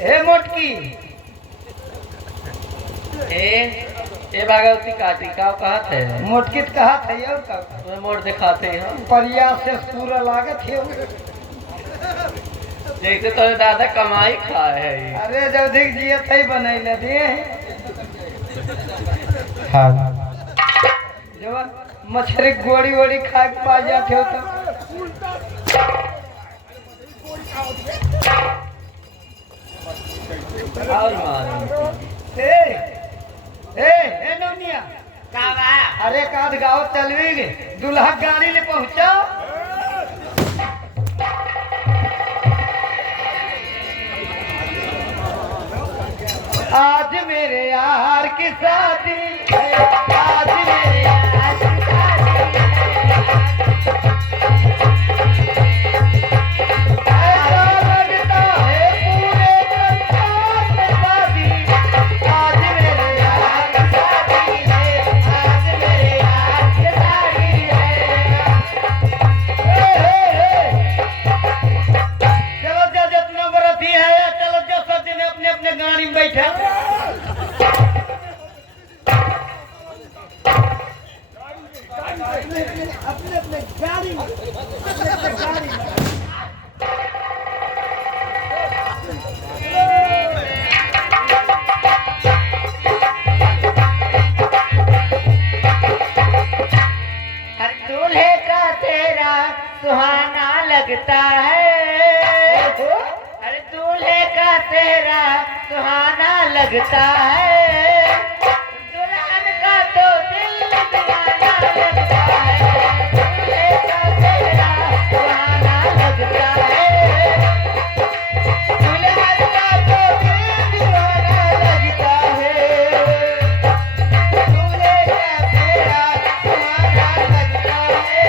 ए मोटकी ए भागवती काटी का कहत है मोटकी कहा थे और का मोट दिखाते हैं परिया से पूरा लागत है जैसे तो दादा कमाई खाए है। अरे जब देख जिया थई बनैले दे हां जब मछली गोड़ी वोड़ी खा के पा जाते हो तो और मार ए नौनिया कावा अरे काद गाँव चलवी दुल्हा गाड़ी ले पहुंचा आज मेरे यार की शादी आज मेरे यार की शादी ऐसा लगता है पूरे संसार में शादी आज मेरे यार की शादी है आज मेरे यार की शादी है चलो जा जितना बरती है चलो जो सब दिन अपने अपने गाड़ी में बैठे अपने गाड़ी हर दूल्हे का तेरा सुहाना लगता है हर दूल्हे का तेरा सुहाना लगता है दुल्हन का तो दिल दीवाना लगता है दूल्हे का तेरा सुहाना लगता है दुल्हन का तो दिल दीवाना लगता है दूल्हे का तेरा सुहाना लगता है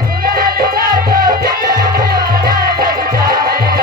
दुल्हन का तो दिल दीवाना लगता है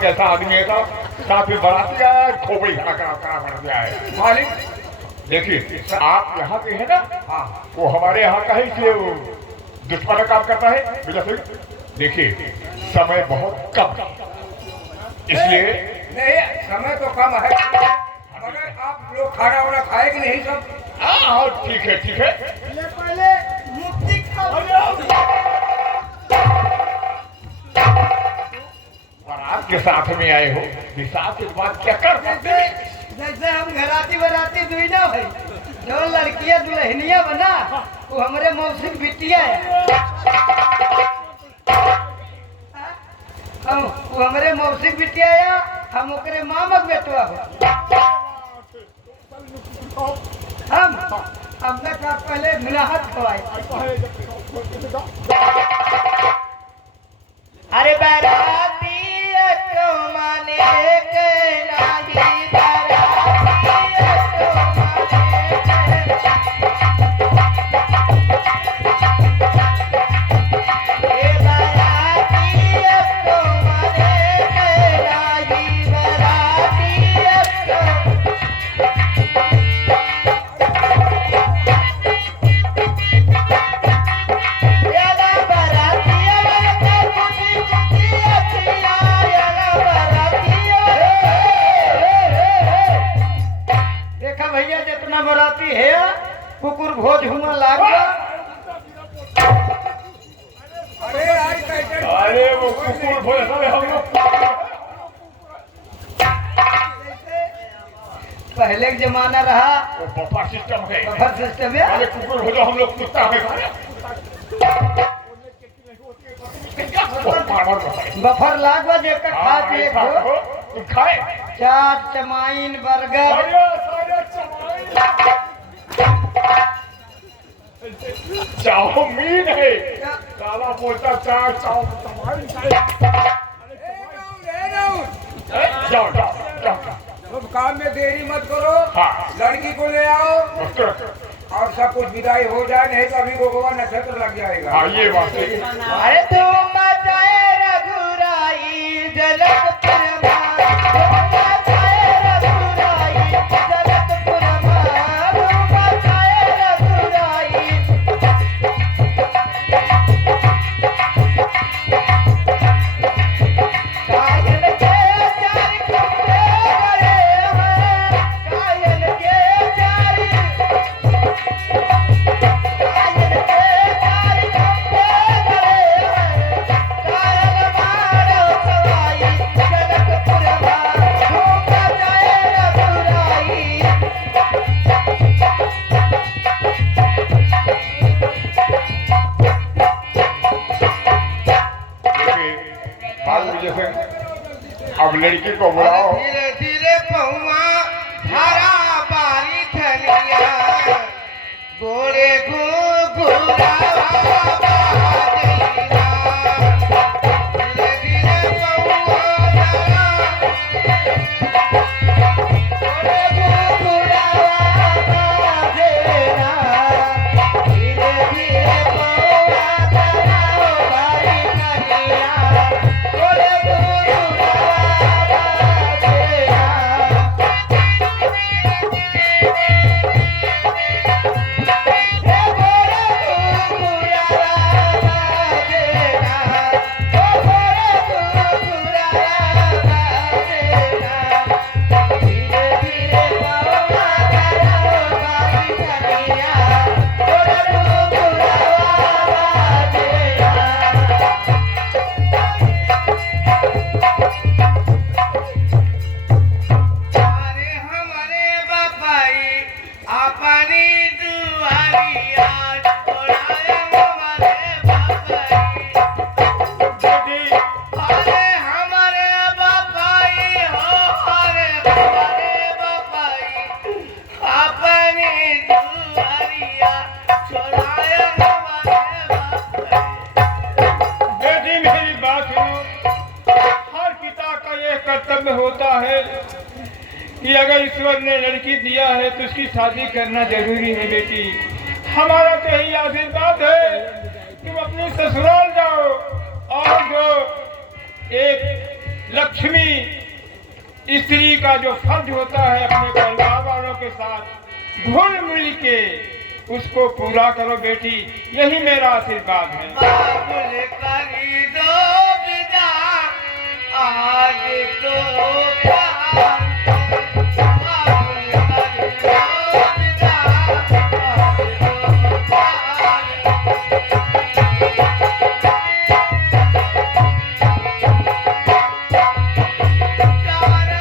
कैसा आदमी है साहब काफी बड़ा दिया है खोपड़ी खड़ा करा बन गया है मालिक देखिए आप यहाँ के है ना हाँ वो हमारे यहाँ का है इसलिए वो दुश्मन काम करता है देखिए समय बहुत कम है इसलिए नहीं समय तो कम है मगर आप लोग खाना वाना खाएंगे नहीं सब हाँ ठीक है पहले मुक्ति आपके साथ में आए हो हिसाब के बाद क्या कर जैसे हम घराती बराती दुई ना भाई जो लड़कियां दुल्हनिया बना वो हमारे मौसी बिटिया है वो हमारे मौसी बिटिया है हम ओकरे मामक बेटवा हो हमने का पहले मिलाहट खवाई अरे बाराती तो माने के नाही कितना बराती है कुकुर भोज हुआ लागो। अरे यार कैसे अरे वो कुकुर भोज साले हम लोग पहले का जमाना रहा वो बफर सिस्टम है। बफर सिस्टम है। अरे कुकुर भोज हम लोग कुत्ता है बफर लागो जेकर खा पिए को तुम खाए चाट चमाइन बर्गर अरे सारे चाउमीन है साला बोलता चाट चाउमीन जाओ जाओ जाओ तुम काम में देरी मत करो। हाँ। लड़की को ले आओ और सब कुछ विदाई हो जाए, नहीं तो अभी गोवा नक्षत्र लग जाएगा। हाँ ये बात है। अरे तुम मचाए रघुराई जलकपुर माँ, तुम मचाए रघुराई जलकपुर माँ, तुम मचाए रघुराई। कायल के चार खंभे गड़े हैं, कायल के चार जैसे अब लड़की को बुलाओ। धीरे धीरे पहुआ हरा बारी धनिया गोरे घुघुरा धीरे धीरे पहुआ गोरे घुघुरा बाजेना धीरे धीरे पहुआ हरा बारी धनिया गोरे घुघुरा बाजेना। कर्तव्य होता है कि अगर ईश्वर ने लड़की दिया है तो उसकी शादी करना जरूरी है बेटी। हमारा तो यही आशीर्वाद है तुम अपनी ससुराल जाओ और जो एक लक्ष्मी स्त्री का जो फर्ज होता है अपने परिवार वालों के साथ घुल मिल के उसको पूरा करो बेटी, यही मेरा आशीर्वाद है। बाबुल करी दो विदा आज तो प्यार बाबुल करी दो विदा आज तो प्यार। चार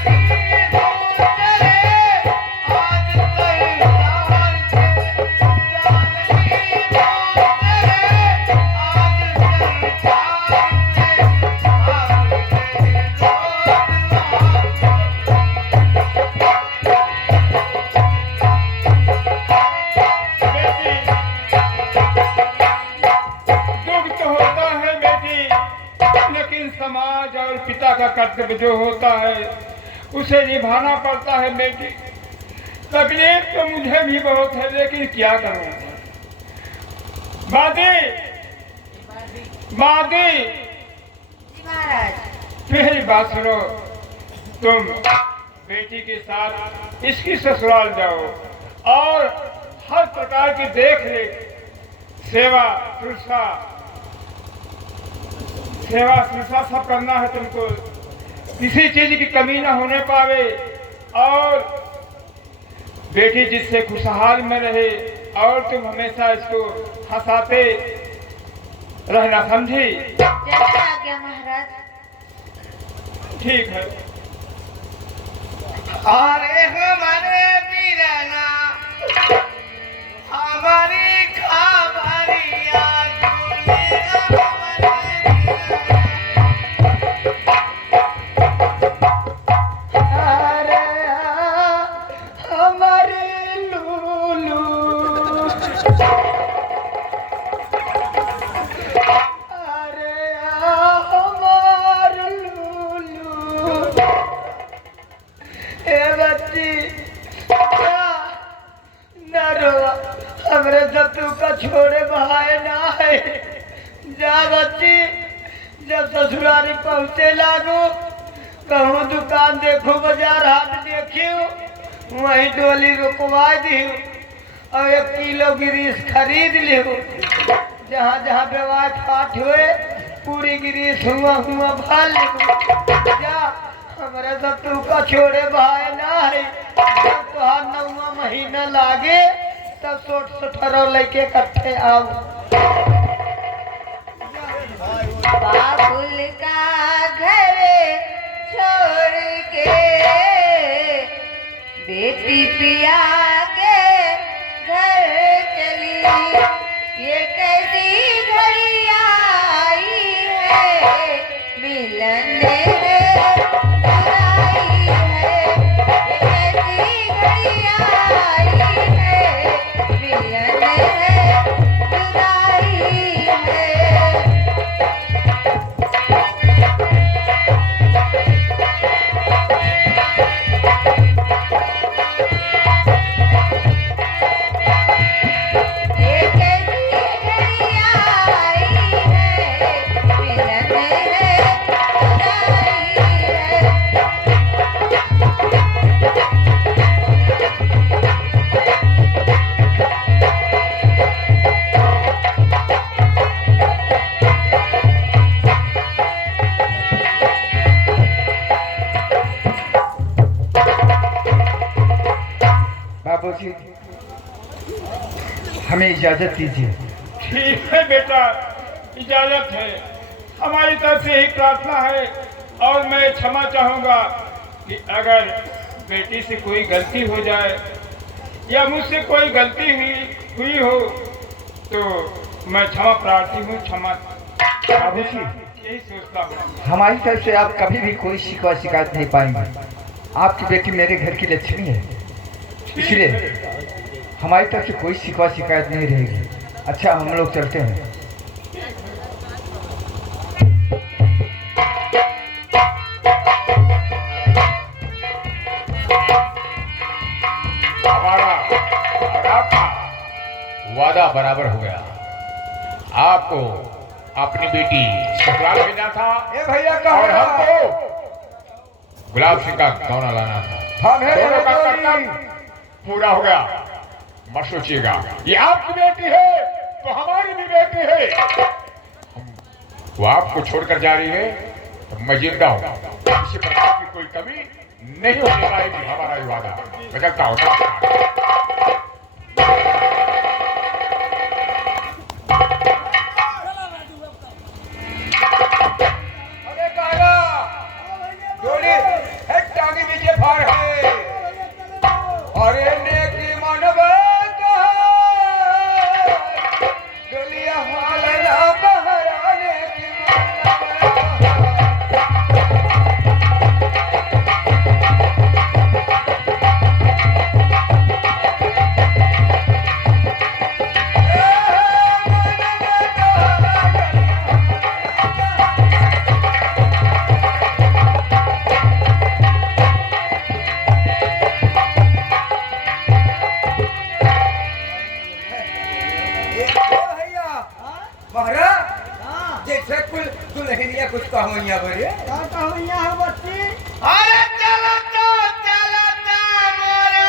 दिन दूर चले आज कहीं रावण से, चार दिन दूर चले आज कहीं रावण से, आज तेरे दुख तो होता है बेटी, लेकिन समाज और पिता का कर्तव्य जो होता है उसे निभाना पड़ता है बेटी। तकलीफ तो मुझे भी बहुत है लेकिन क्या करूं। बादी बादी मेरी बात सुनो, तुम बेटी के साथ इसकी ससुराल जाओ और हर प्रकार की देख रेख सेवा शुश्रूषा सब करना है तुमको, किसी चीज की कमी ना होने पावे। और बेटी जिससे खुशहाल में रहे और तुम हमेशा इसको हंसाते रहना, समझी? जैसे आज्ञा महाराज। ठीक है। अरे हमारे वीराना हमारी खबरिया अरे हमारी लूलू, अरे हमार लूलू, ए बच्ची न रोवा, हमरे सतु का छोड़े बहाए ना है। जा बच्ची, जब ससुरारी पहुँचे लागो, कहूँ दुकान देखो, बाजार हाट देखियो, वहीं डोली रुकवा दियो और 1 किलो गिरीश खरीद लियो। जहाँ जहाँ व्यवहार फाट हुए पूरी गिरीश हुआ भर लियो। जा, हमारे सतु का छोड़े भाई ना है। जब तुहार 9वां महीना लागे तब 18 लेके इकट्ठे आओ। बाबुल का घर छोड़ के बेटी पिया के घर चली, ये कैसी घड़ी आई है, मिलन है बुराई है, ये कैसी घड़ी आई है, मिलन है बुराई है। ये कैसी घड़ी आई है, मिलन है बुराई है। बाबूजी हमें इजाजत दीजिए। ठीक है बेटा, इजाजत है। हमारी तरफ से यही प्रार्थना है और मैं क्षमा चाहूँगा कि अगर बेटी से कोई गलती हो जाए या मुझसे कोई गलती हुई हो तो मैं क्षमा प्रार्थी हूँ। क्षमा बाबूजी यही सोचता हूँ। हमारी तरफ से आप कभी भी कोई शिकवा शिकायत नहीं पाएंगे। आपकी बेटी मेरे घर की लक्ष्मी है, इसलिए हमारी तरफ से कोई शिकवा शिकायत नहीं रहेगी। अच्छा, हम लोग चलते हैं। हमारा और आपका वादा बराबर हो गया। आपको अपनी बेटी ससुराल भेजना था ए भैया और कहा हमको गुलाब सिंह का गौना लाना था। हम हैं दोनों का रजौरी। कर्तव्य पूरा हो गया। मत सोचिएगा ये आपकी बेटी है तो हमारी भी बेटी है। वो आपको छोड़कर जा रही है तो मैं जिंदा हूँ, किसी प्रकार की कोई कमी नहीं होने पाएगी। हमारा ये वादा बदलता होता। अरे काला जोड़ी है, टांगी नीचे फाड़ है। अरे नेकी मनवा दुनिया वाला बहराने की महाराज जैसे कुल दुल्हनिया कुछ कहानियां बड़ी अरे चलो तो मोरा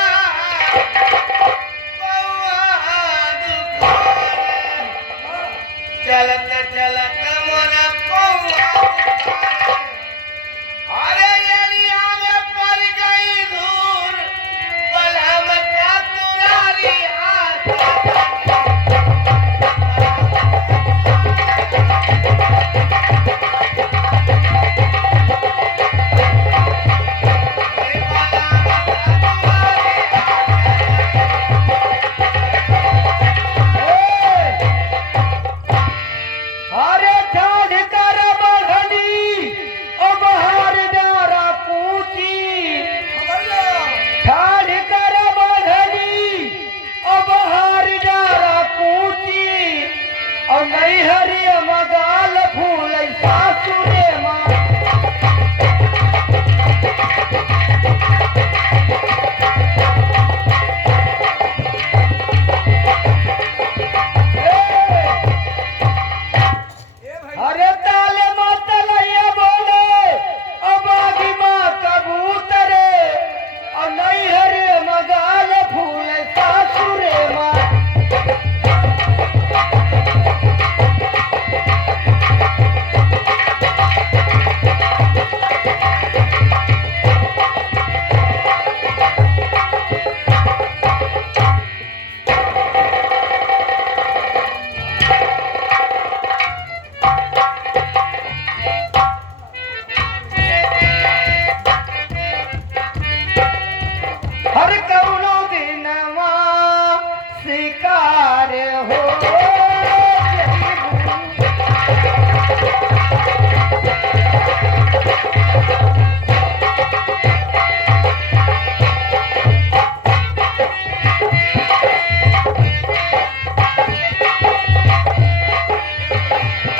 पौआ दुखारे। चलत चलत मोरा पौआ दुखारे। अरे एरिया में पड़ गई धूल, बलहम क्या नहीं हरे मगाल फूल सासुरे माँ हरे ताले मतलैया बोले अब आगी माँ कबूतरे और नहीं हरे मगाल फूल सासुरे माँ हर कौनो दिनवा शिकार हो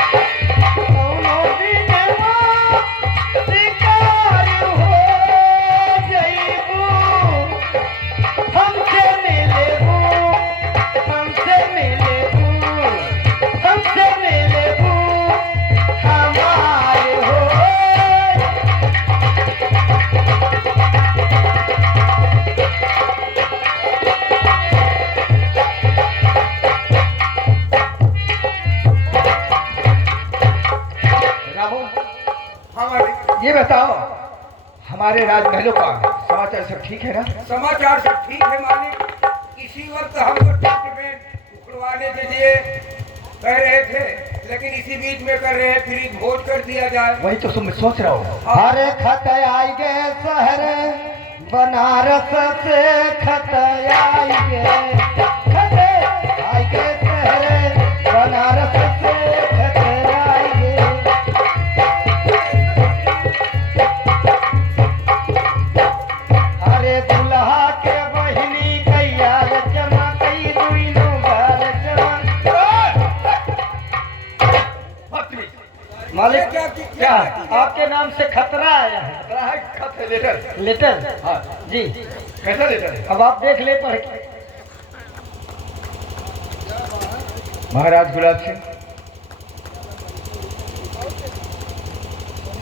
कौनो दिनवा शिकार हो जइबू हमसे मिलेबू हमसे मिलेबू हमसे मिलेबू हमारे हो रामू ये बताओ हमारे राजमहलों का समाचार सब ठीक है ना? समाचार सब ठीक है मालिक। इसी वक्त हम लोग ट्रीटमेंट उखड़वाने के लिए कह रहे थे, लेकिन इसी बीच में कर रहे हैं फ्रीज भोज कर दिया जाए। वही तो तुम सोच रहा हूँ। हर खत आई गए शहर बनारस से खत आई गए खत आई गए शहर बनारस से खत आई गए अरे दुल्हा के बहिनी कैया चमा कई दुइनो गाल चमा मालिक क्या आपके नाम से खतरा आया है खत है, लेटर। लेटर हाँ जी कैसा लेटर है? अब आप देख ले पढ़ के महाराज गुलाब सिंह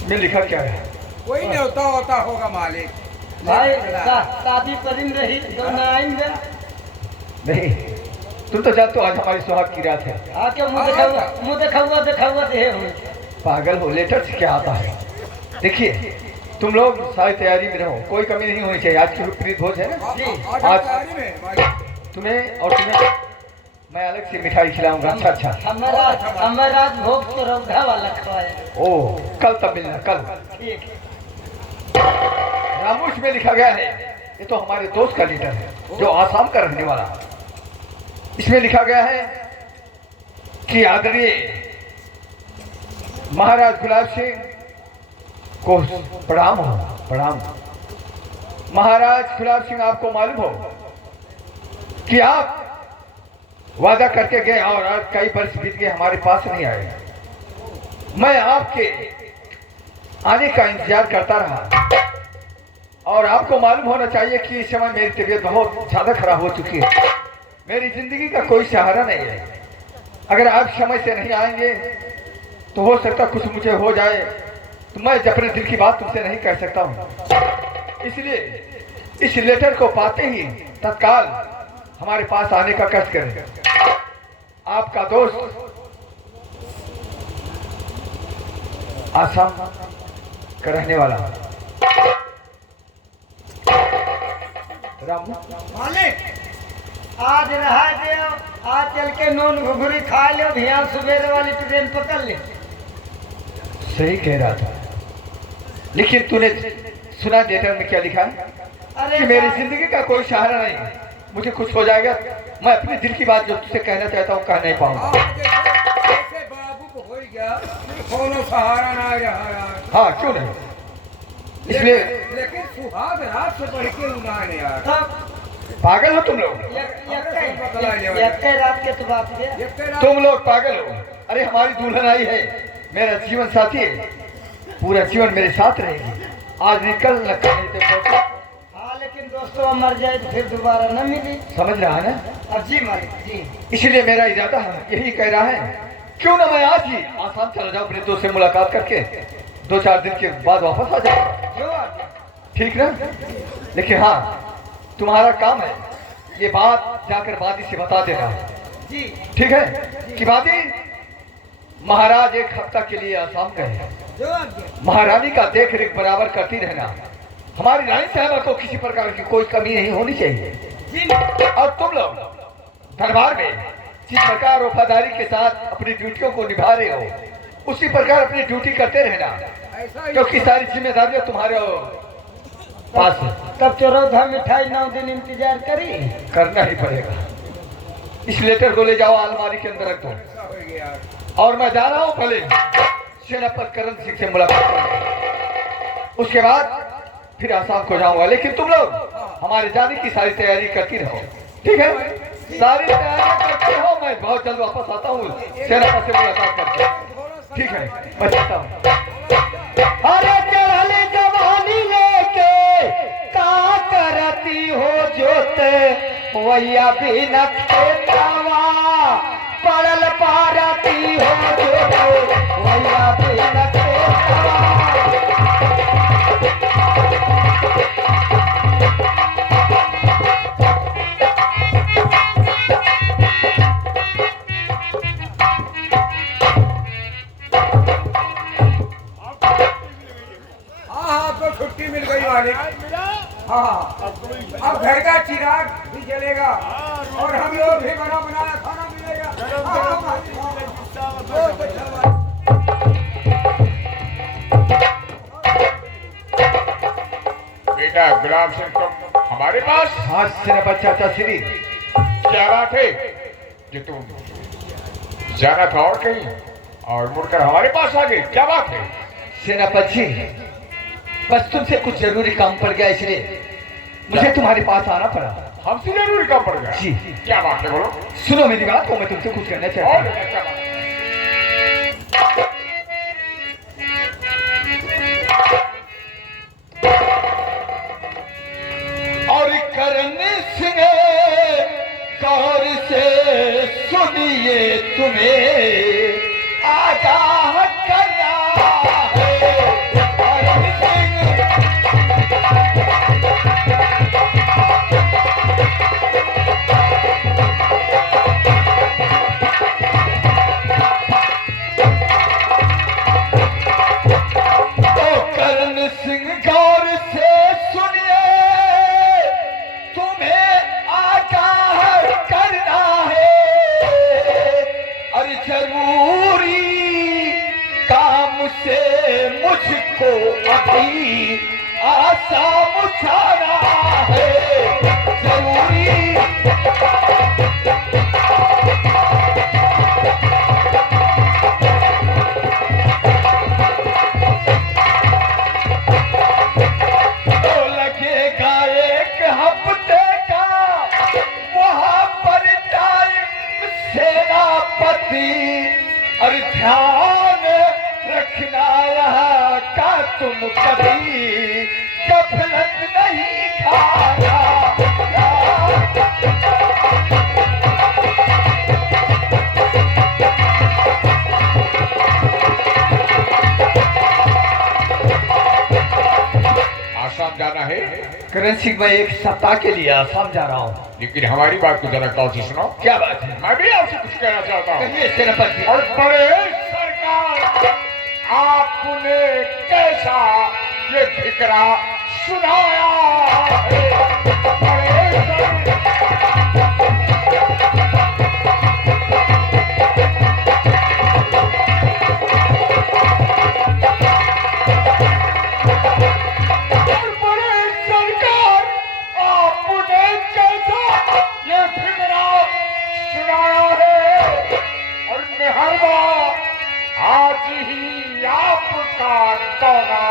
में लिखा क्या है? कोई न्योता होता होगा मालिक। भाई शादी परिन रही दोनों आएंगे नहीं, तुम तो जानते हो आज हमारी सुहाग की रात है। आके मुंह देखा हुआ दे हुए पागल हो, लेटर से क्या आता है? देखिए तुम लोग सारी तैयारी में रहो, कोई कमी नहीं होनी चाहिए। आज की प्रीत भोज है ना जी आज तैयारी में मालिक। तुम्हें और तुम्हें मैं अलग से मिठाई खिलाऊंगा। अच्छा अच्छा हमारा भोग तो रौधा वाला खवाए ओह, कल तब मिलना, कल। ठीक रामोश में लिखा गया है, ये तो हमारे दोस्त का लेटर है जो आसाम का रहने वाला। इसमें लिखा गया है कि आदरणीय महाराज गुलाब सिंह को प्रणाम हो, प्रणाम। महाराज गुलाब सिंह, आपको मालूम हो कि आप वादा करके गए और आज कई वर्ष बीत गए, हमारे पास नहीं आए। मैं आपके आने का इंतजार करता रहा और आपको मालूम होना चाहिए कि इस समय मेरी तबीयत बहुत ज्यादा खराब हो चुकी है। मेरी जिंदगी का कोई सहारा नहीं है। अगर आप समय से नहीं आएंगे तो हो सकता कुछ मुझे हो जाए, तो मैं अपने दिल की बात तुमसे नहीं कह सकता हूँ। इसलिए इस लेटर को पाते ही तत्काल हमारे पास आने का कष्ट करें। आपका दोस्त आसाम का रहने वाला रामू। मालिक आज रहा दे, आज चल के नून घुघरी खा लो, भियान सुबेरे वाली ट्रेन पकड़ ले। सही कह रहा था, लेकिन तूने सुना लेटर में क्या लिखा है? अरे कि मेरी जिंदगी का कोई सहारा नहीं, मुझे कुछ हो जाएगा, मैं अपने दिल की बात जो तुझसे कहना चाहता हूँ कह नहीं पाऊंगा। जैसे बाबू को हो गया, कोनो सहारा ना रहा यार। हाँ क्यों नहीं, इसलिए लेकिन सुहाग रात से बढ़ के उन्होंने यार। तब पागल हो तुम लोग? एक रात के तो बात है। तुम लोग पागल हो? अरे हमारी दुल्हन आई है, मेरा जीवन साथी है, पूरा जीवन मेरे साथ रहेगी। आज निकल न कहीं तो पहुंचो। हाँ लेकिन दोस्तों हम मर जाए तो फिर दोबारा न मिली। समझ रहा है ना? अब जी मालिक जी। इसलिए मेरा इरादा है, यही कह रहा है, क्यों ना मैं आज ही आसाम चला जाऊं, अपने दोस्त से मुलाकात करके 2-4 दिन के बाद वापस आ जाऊं। जो आज्ञा। ठीक ना? लेकिन हाँ, तुम्हारा काम है ये बात जाकर वादी से बता देना। जी ठीक है कि वादी, महाराज एक हफ्ता के लिए आसाम गए हैं। जो आज्ञा। महारानी का देख रेख बराबर करती रहना। हमारी रानी साहबा को किसी प्रकार की कोई कमी नहीं होनी चाहिए। जी और तुम लोग दरबार में जिस प्रकार वफादारी के साथ अपनी ड्यूटियों को निभा रहे हो, उसी प्रकार अपनी ड्यूटी करते रहना, क्योंकि सारी जिम्मेदारियां तुम्हारे पास है। तब चौरोधा मिठाई 9 दिन इंतजार करी। करना ही पड़ेगा। इस लेटर को ले जाओ, अलमारी के अंदर रख दो। और मैं जा रहा हूँ पहले सेनापति करण सिंह से मुलाकात करने, उसके बाद फिर आसाम को जाऊंगा। लेकिन तुम लोग हमारे जाने की सारी तैयारी करती रहो। ठीक है? सारी तैयारी करते हो, मैं बहुत जल्द वापस आता हूँ सेनापति से मुलाकात करके। ठीक है, मैं जाता हूँ। अरे चढ़ली जवानी लेके का करती हो जोते वैया भी नखेतावा पड़ल पारती हो जोते वैया भी नखेतावा। तो छुट्टी मिल गई मालिक। हाँ, अब घर का चिराग भी जलेगा और हम लोग भी बना बनाया खाना मिलेगा। हाँ, मालिक, हाँ। बहुत अच्छा बात। बेटा गुलाब सिंह, तुम हमारे पास? हाँ सेनापति चाचा श्री। क्या बात है कि तुम जाना था और कहीं और मुड़कर हमारे पास आ गए? क्या बात है? सेनापति जी, बस तुमसे कुछ जरूरी काम पड़ गया, इसलिए मुझे तुम्हारे पास आना पड़ा। हमसे जरूरी काम पड़ गया? जी। क्या बात है, बोलो। सुनो मेरी बात को, मैं तुमसे कुछ करना चाहता और हूँ। क्या बात है? और करण सिंह गौर से सुनिए, तुम्हें आगाह करना है। करण सिंह करण सिंह गौर से सुनिए, तुम्हें आगाह करना है। अरे जरूरी काम से मुझको अभी आसाम जाना है। जरूरी लगेगा एक हफ्ते का वहां पर टाइम सेनापति। और ध्यान रखना यहाँ का तुम कभी गफलत नहीं खाना। आसाम जाना है? करण सिंह, मैं 1 सप्ताह के लिए आसाम जा रहा हूँ। लेकिन हमारी बात को जरा गौर से सुनो। क्या बात है? मैं भी आपसे कुछ कहना चाहता हूँ। कहिए सेनापति। और बड़े सरकार, आपने कैसा ये फिक्रा सुनाया है? बड़े सरकार, आपने कैसा ये फिक्रा सुनाया है? और मेहरबान, आज ही आपका दौरा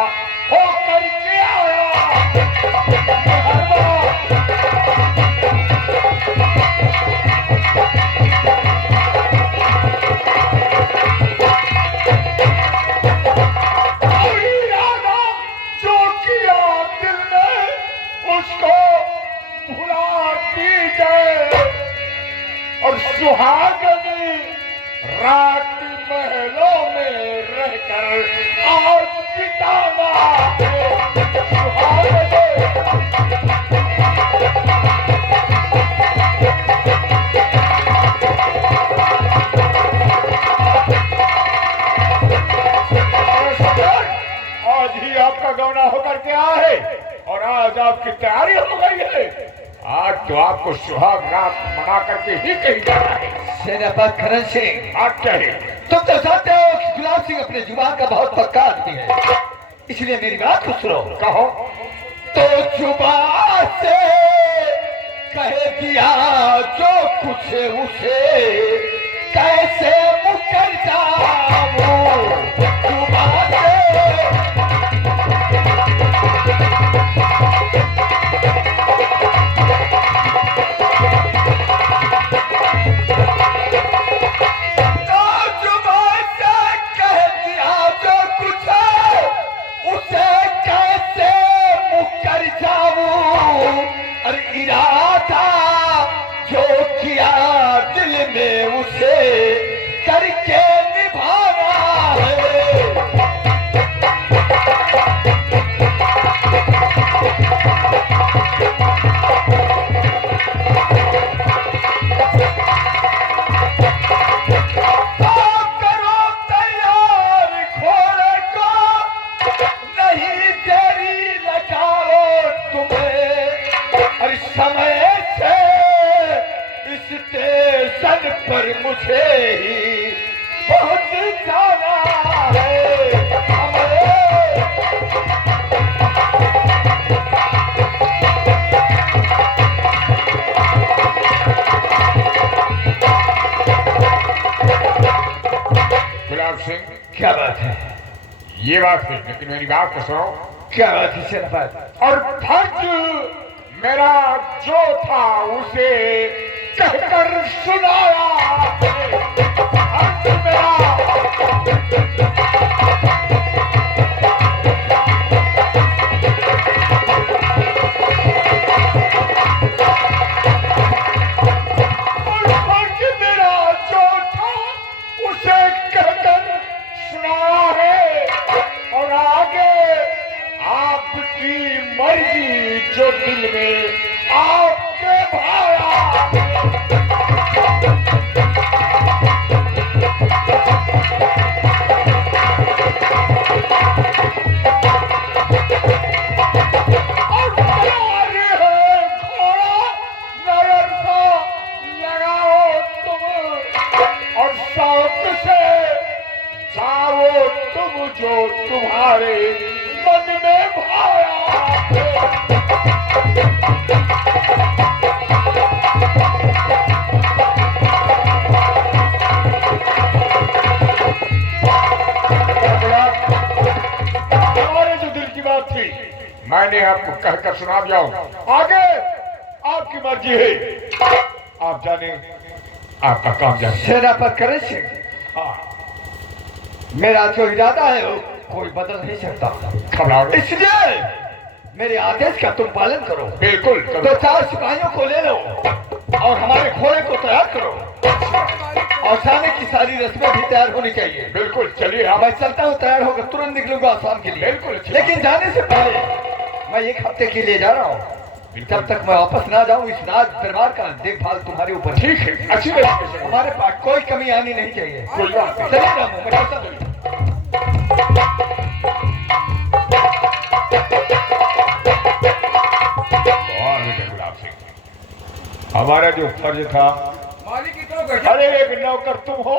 होकर के आया। मेहरबान। भुलाती जाए और सुहागनी रात महलों में रहकर आज बिताना सुहागनी। आज ही आपका गौना होकर के आया है और आज आपकी तैयारी हो गई है। आज तो आपको सुहाग रात मना करके ही कहीं जाना है। सेनापति करण सिंह, आप क्या है? तुम तो जानते हो कि गुलाब सिंह अपने जुबान का बहुत पक्का आदमी है, इसलिए मेरी बात को सुनो। कहो। तो जुबान से कह दिया जो कुछ उसे, कैसे मुकर जाऊं जुबान से। इरादा जो किया दिल में उसे करके निभाना है। करो तैयार घोड़े को, नहीं देरी लगाओ तुम्हें, और समय से स्टेशन पर मुझे ही पहुंच जाना है। गुलाब सिंह, क्या बात है? ये बात है, लेकिन मेरी बात तो सुनो। क्या बात है सेनापति? और फर्ज मेरा जो था उसे कहकर सुनाया। फर्ज मेरा और फर्ज मेरा जो था उसे कहकर सुनाया है, और आगे आपकी मर्जी जो दिल में आपके भाया। और प्यार है घोड़ा नजर सा लगाओ तुम, और शौक से जाओ तुम जो तुम्हारे मन में भाया। हमारे जो दिल की बात थी मैंने आपको कहकर सुना दिया हूं। आगे आपकी मर्जी है, आप जाने आपका काम जाने। सेनापति करण सिंह, हाँ, मेरा जो इरादा है वो कोई बदल नहीं सकता, घबराओ नहीं। इसलिए मेरे आदेश का तुम पालन करो। बिल्कुल करो। तो 4 सिपाहियों को ले लो और हमारे घोड़े को तैयार करो, और जाने की सारी रस्में भी तैयार होनी चाहिए। बिल्कुल, चलिए आप। मैं चलता हूँ, तैयार होकर तुरंत निकलूंगा आसाम के लिए। बिल्कुल, अच्छी लेकिन जाने से पहले मैं 1 हफ्ते के लिए जा रहा हूँ। जब तक मैं वापस ना जाऊँ, इस राज दरबार का देखभाल तुम्हारे ऊपर। ठीक है, अच्छी तरीके से। हमारे पास कोई कमी आनी नहीं चाहिए। कोई बात नहीं। चलिए रामू, मैं चलता हूँ। और बेटे गुलाब सिंह, हमारा जो फर्ज था, मालिक की तो गजब। अरे एक नौकर तुम हो,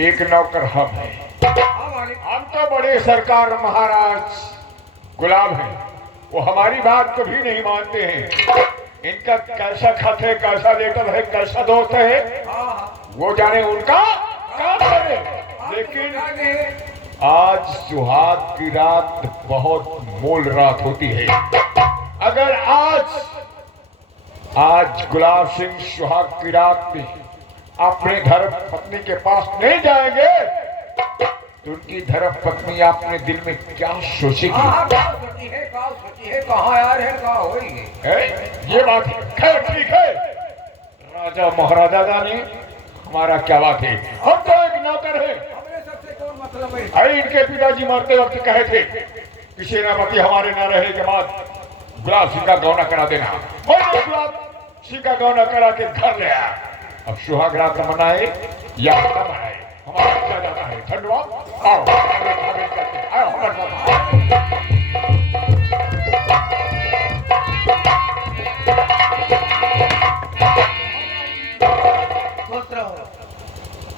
एक नौकर हम हैं। हाँ मालिक। हम तो बड़े सरकार महाराज गुलाब हैं, वो हमारी बात को भी नहीं मानते हैं। इनका कैसा खत है, कैसा लेटर है, कैसा दोस्त है, वो जाने, उनका काम करे। लेकिन आज सुहाग की रात बहुत मोल रात होती है। अगर आज गुलाब सिंह सुहाग की रात में अपने धर्म पत्नी के पास नहीं जाएंगे तो उनकी धर्म पत्नी आपने दिल में क्या सोचेगी? हाँ गाँव सोची है, कहाँ यार है, कहाँ होगी? ये बात है। खैर ठीक है, राजा महाराजा जाने हमारा क्या बात है, हम तो एक नौकर है। हमें सबसे कौन मतलब है? अरे इनके पिताजी मरते वक्त कहे थे कि सेनापति हमारे न रहने के बाद गुलाब सिंह का गौना करा देना। मैंने गुलाब सिंह का गौना करा के घर ले आया। अब सुहाग रात मनाए या न मनाए, हमारा क्या जाता है। धन्यवाद। आओ आओ हमारे साथ। खुश रहो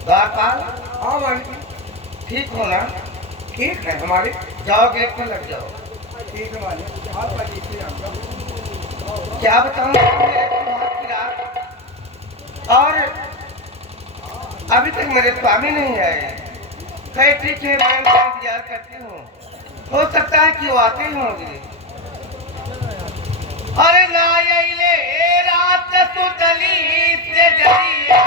द्वारपाल। हाँ मालिक, ठीक हो ना? ठीक है हमारे। जाओ गेट पर लग जाओ। ठीक है मालिक, आप बताइए आपका। क्या बताऊं मेरे सुहाग की रात, और अभी तक मेरे स्वामी नहीं आए। खैर ठीक है, मैं उनका इंतजार करती हूँ, हो सकता है कि वो आते ही होंगे। अरे ना ये रात सुतली से जलिया,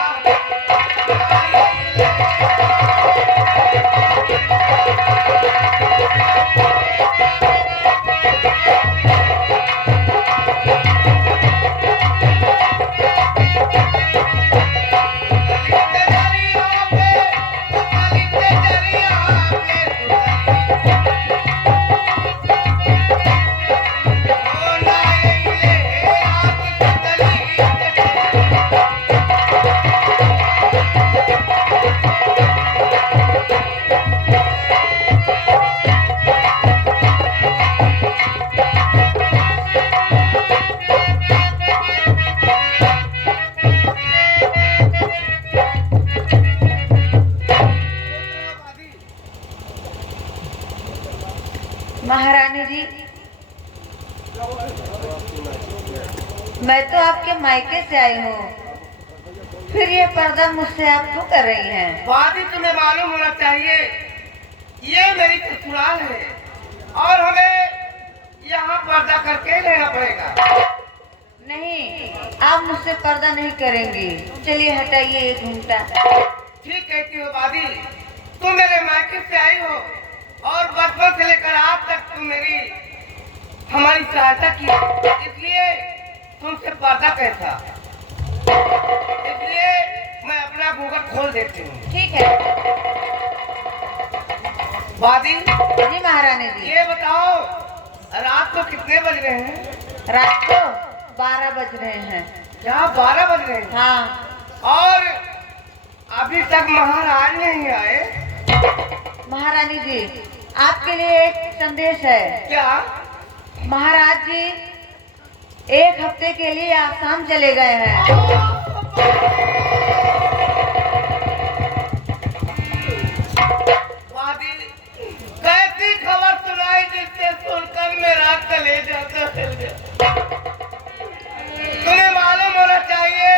महारानी जी, मैं तो आपके मायके से आई हूँ, फिर ये पर्दा मुझसे आप क्यों कर रही हैं? वादी तुम्हें मालूम होना चाहिए, ये मेरी ससुराल है और हमें यहाँ पर्दा करके ही रहना पड़ेगा। नहीं, आप मुझसे पर्दा नहीं करेंगी। चलिए हटाइए ये घूंघटा। ठीक कहती हो वादी, तुम मेरे मायके से आई हो और बचपन से लेकर आज तक तुम हमारी सहायता की, इसलिए तुमसे पर्दा कैसा, इसलिए मैं अपना घूंघट खोल देती हूँ। ठीक है। वादी जी महारानी जी। ये बताओ, रात को कितने बज रहे हैं? रात को 12 बज रहे हैं। क्या 12 बज रहे हैं? हाँ। और अभी तक महाराज नहीं आए? महारानी जी, आपके लिए एक संदेश है। क्या? महाराज जी 1 हफ्ते के लिए आसाम चले गए हैं। वादी, कैसी खबर सुनाई जिससे सुनकर मेरा कलेजा दहल गया। तुम्हें मालूम होना चाहिए,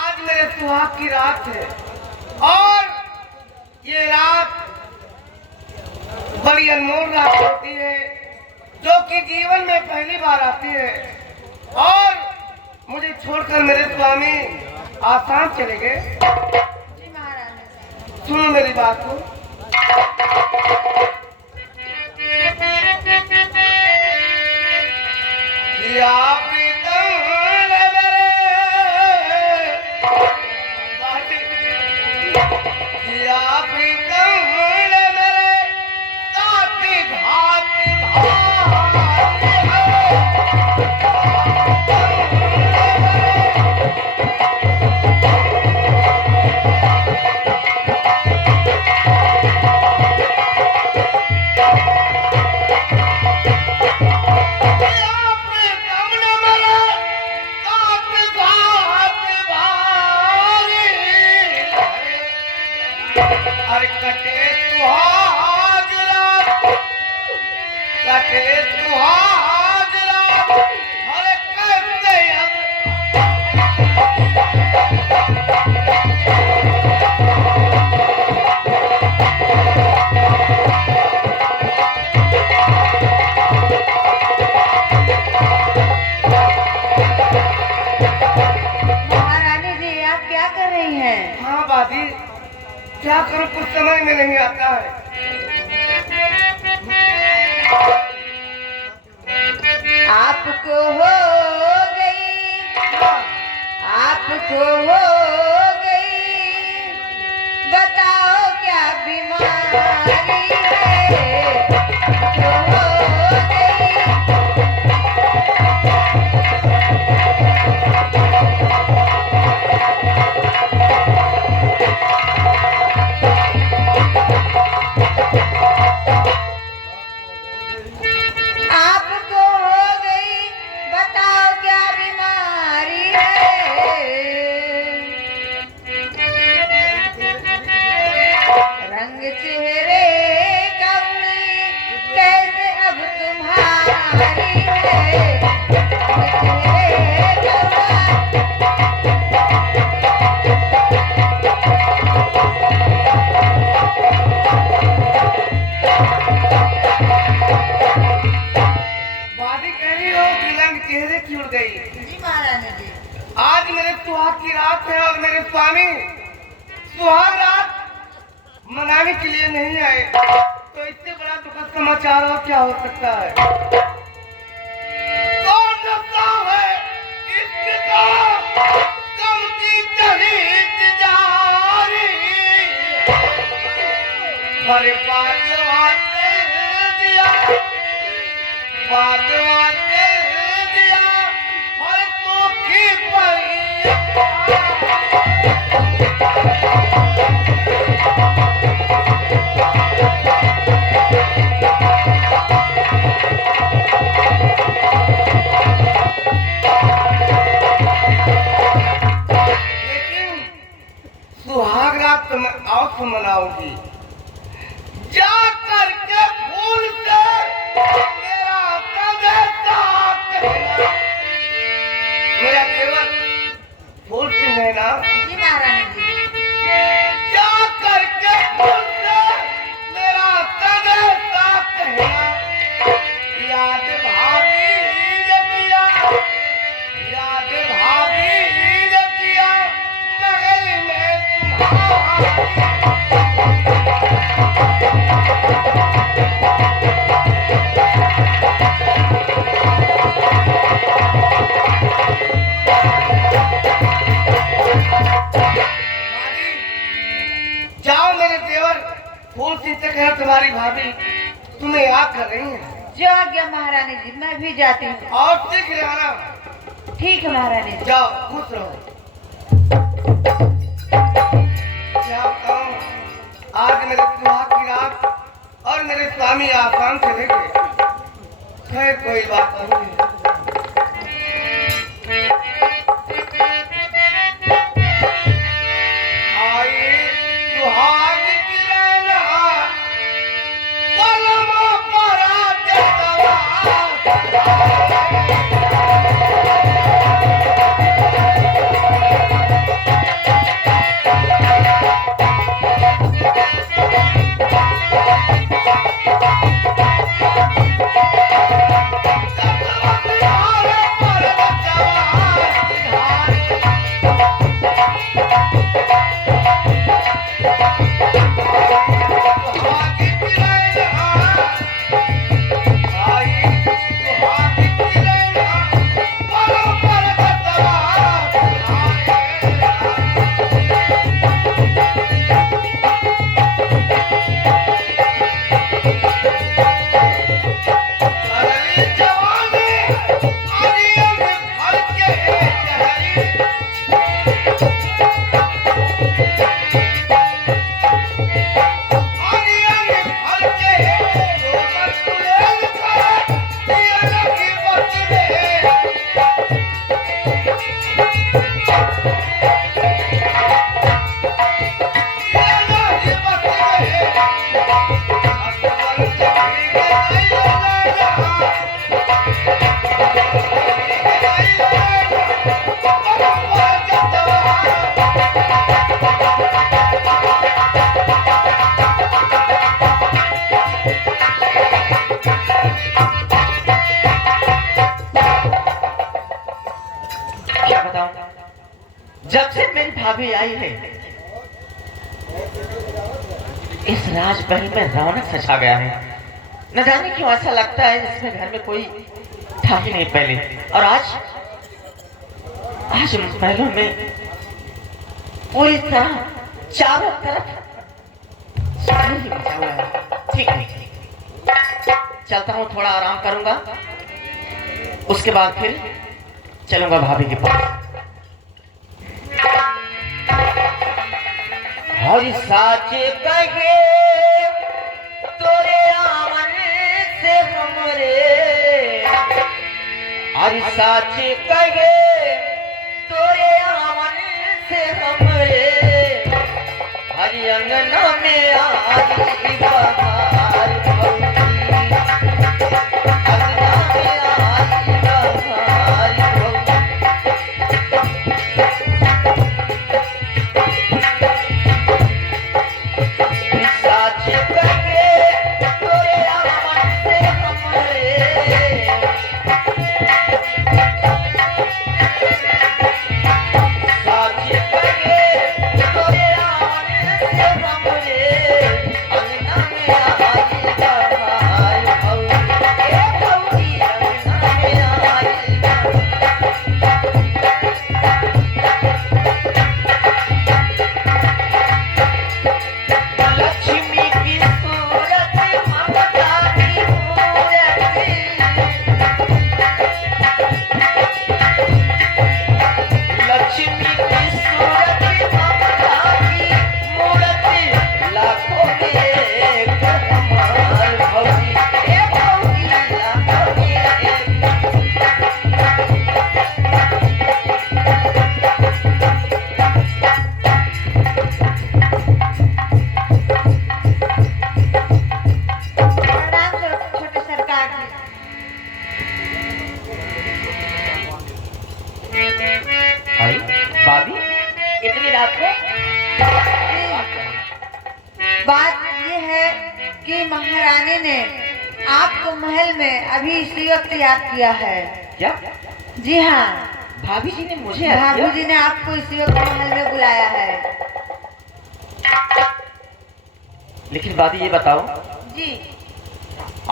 आज मेरे सुहाग की रात है और ये रात बड़ी अनमोल रात होती है, जो कि जीवन में पहली बार आती है। और मुझे छोड़कर मेरे स्वामी आसाम चले गए। जी महारानी। सुनो मेरी बात को। या प्रीतम मेरे, या प्रीतम मेरे, साथी भाती अरे कटे सुहाग रात, कटे सुहाग रात, अरे कैसे महारानी जी, आप क्या कर रही हैं? हाँ बाजी, क्या करूं, कुछ समझ में नहीं आता है। आपको हो गई, आपको हो गई, बताओ क्या बीमारी है, आपको हो गई। आपको हो गई, बताओ क्या बीमारी है, रंग चेहरे कवनी कैसे अब तुम्हारी है, रंग चेहरे कवनी। वादी कह रही हो कि रंग चेहरे की उड़ गई। जी महारानी जी। आज मेरे सुहाग की रात है और मेरे स्वामी सुहाग रात मनाने के लिए नहीं आए, तो इससे बड़ा दुखद समाचार और क्या हो सकता है। कौन नशा है इसका, गम की तहरीक जारी, हर बात वाते दिया, बात वाते दिया, हर सूखी परी। लेकिन सुहाग रात तो मैं और से मनाऊंगी, जा करके फूल से मेरा संदेशा कहना। मेरा देवर फूल से है ना, जी महारानी जी। जा करके फूल से मेरा संदेशा कहना। याद भाभी ने किया, याद भाभी ने किया, महल में तुम्हारी। जाओ मेरे देवर, फूल सी से कह तुम्हारी भाभी तुम्हें याद कर रही है, जो आज्ञा महारानी जी, मैं भी जाती हूँ। और सीख ले आना। ठीक है महारानी जी। जाओ खुश रहो। क्या बताऊं, आज मेरे सुहाग की रात और मेरे स्वामी आसाम चले गए। खैर कोई बात नहीं। आए सुहाग की लैला, पलमा परा देवा। जब से मेरी भाभी आई है इस राजमहल में रौनक सा छा गया है। न जाने क्यों ऐसा लगता है इसमें घर में कोई था ही नहीं पहले, और आज महलों में पूरी तरह चारों तरफ शोर ही मचा हुआ है। ठीक है, चलता हूँ, थोड़ा आराम करूंगा, उसके बाद फिर चलूंगा भाभी के पास। हर साचे कहे तोरे आवन से हमरे, हर साचे कहे तोरे आवन से हमरे, हर अंगना में आई बहार भौजी, अंगना में आई बहार भौजी। साचे कहे तोरे आवन से हमरे, साचे कहे तोरे आवन से हमरे, अंगना में आई बहार भौजी, ए भौजी अंगना में आई बहार। लक्ष्मी की सूरत ममता की मूरत, लक्ष्मी की सूरत ममता की मूरत, लाखों में एक हमार भौजी, ए भौजी लाखों में एक। प्रणाम छोटे सरकार जी। अरे भाभी, इतनी रात को? बात ये है कि महारानी ने आपको महल में अभी इसी वक्त याद किया है। क्या जी हाँ, भाभी जी ने मुझे याद भाभी किया? जी ने आपको इसी वक्त महल में बुलाया है। लेकिन भाभी ये बताओ, जी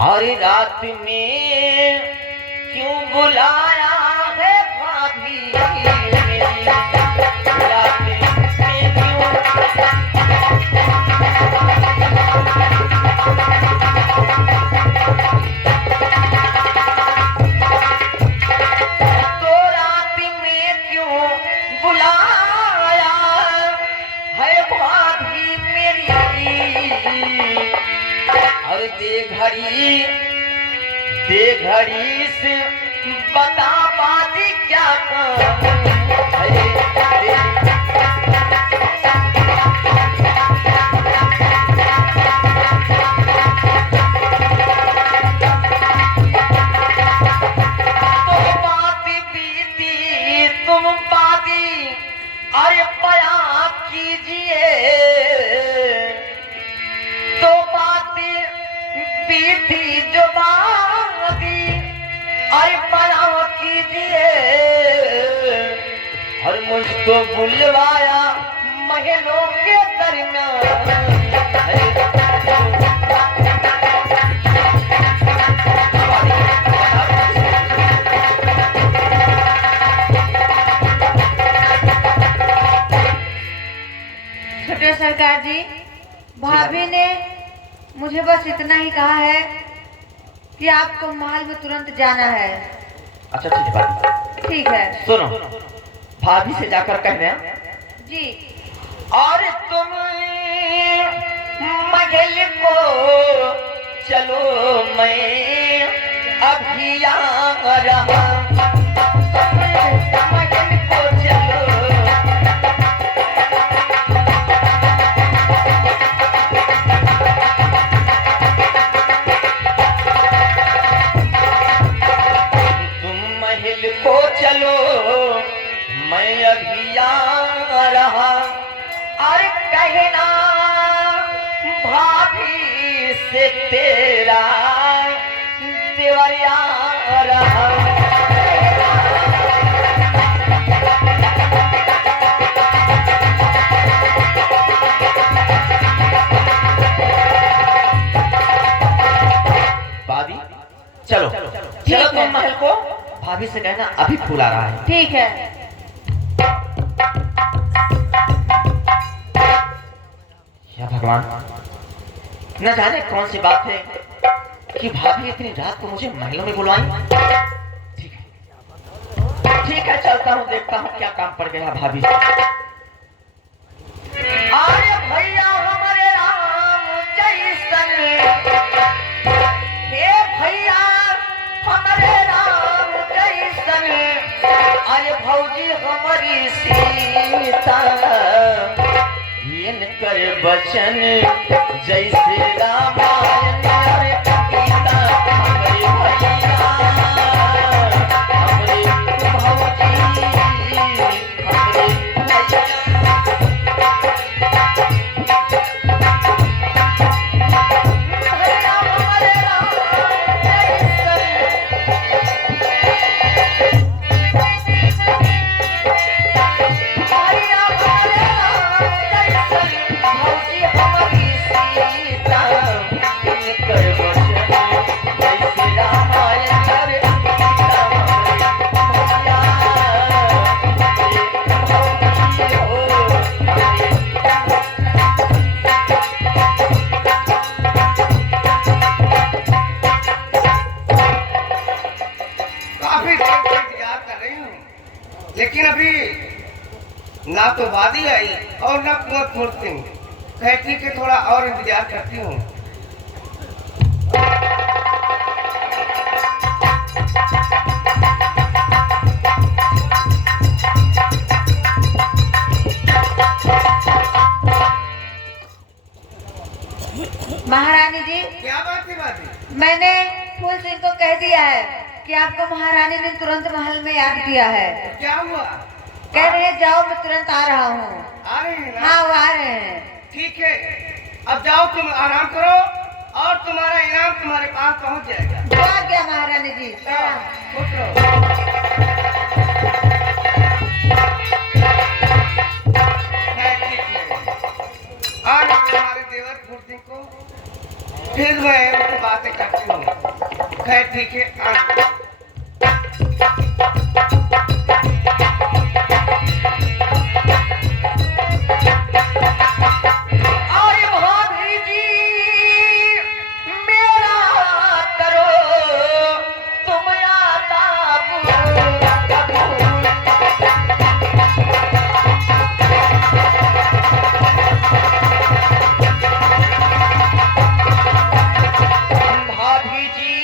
अरे रात में क्यों बुलाया है भाभी मेरी, रात में क्यों? तो रात में क्यों बुलाया है भाभी मेरी, और दे घड़ी से बता पाती क्या काम है। तुम बात बीती तुम बाती, अरे बयां कीजिए, तो बातें बीती जो बाती, अरे बयां कीजिए, और मुझको बुलवाया महलों के दरमियान। छोटे सरकार जी, भाभी ने मुझे बस इतना ही कहा है कि आपको महल में तुरंत जाना है। अच्छा ठीक है भाभी, ठीक है। सुनो, भाभी से जाकर कहना, जी और तुम महल को चलो, मैं अभी आ रहा, महल को चलो। तुम महल को चलो, मैं अभी आ रहा, और कहना भाभी से तेरा देवरिया रहा। अभी फूल आ रहा है। ठीक है। या भगवान, न जाने कौन सी बात है कि भाभी इतनी रात को मुझे महलों में बुलवाई। ठीक है, चलता हूँ, देखता हूँ क्या काम पड़ गया भाभी। अरे भैया हमारे राम जैसन, हे भैया हमारे राम जैसन, अरे भौजी हमारी सीता, इनकर बचन जैसे रामायण अरे गीता, हमरे भैया हमरे भौजी हमरे भैया। भैया हमारे राम जैसन, भैया हमारे राम जैसन, भौजी हमारी सीता, इनकर बचन जैसे रामायण अरे गीता, हमरे भैया हमरे भौजी हो हमरे। काफी देर से इंतजार कर रही हूँ, लेकिन अभी ना तो वादी आई और ना कुंवर फुर्ती। कहती कि थोड़ा और इंतजार करती हूँ। महारानी जी, क्या बात है वादी? मैंने फूल सिंह को कह दिया है कि आपको महारानी ने तुरंत महल में याद किया है। क्या हुआ? कह रहे हैं जाओ, मैं तुरंत आ रहा हूँ। आ रही है ना? हाँ, वो आ रहे हैं। ठीक है, अब जाओ, तुम आराम करो और तुम्हारा इनाम तुम्हारे पास पहुँच जाएगा। जो आ गया महारानी जी। जाओ, खुश रहो। है, ठीक है। आज तुम्हारे देवर फुर्ती को फिर मैं उनसे बातें करती हूँ। खैर ठीक है, आज अरे भाभी जी मेरा करो तुम भाभी जी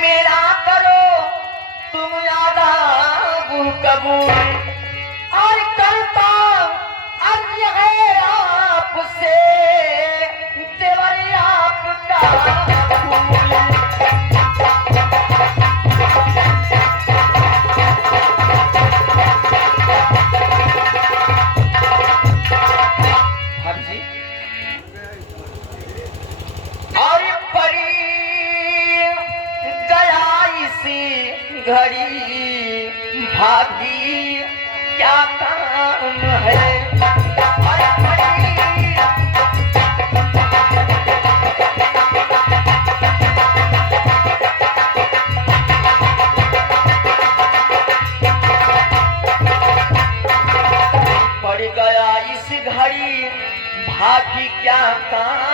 मेरा करो तुम यादा कबूल और करता अर्ज है आपसे देवर आपका भाभी जी और परी गया इसी घड़ी भाभी क्या काम है और परी पड़ गया इस घड़ी भाभी क्या काम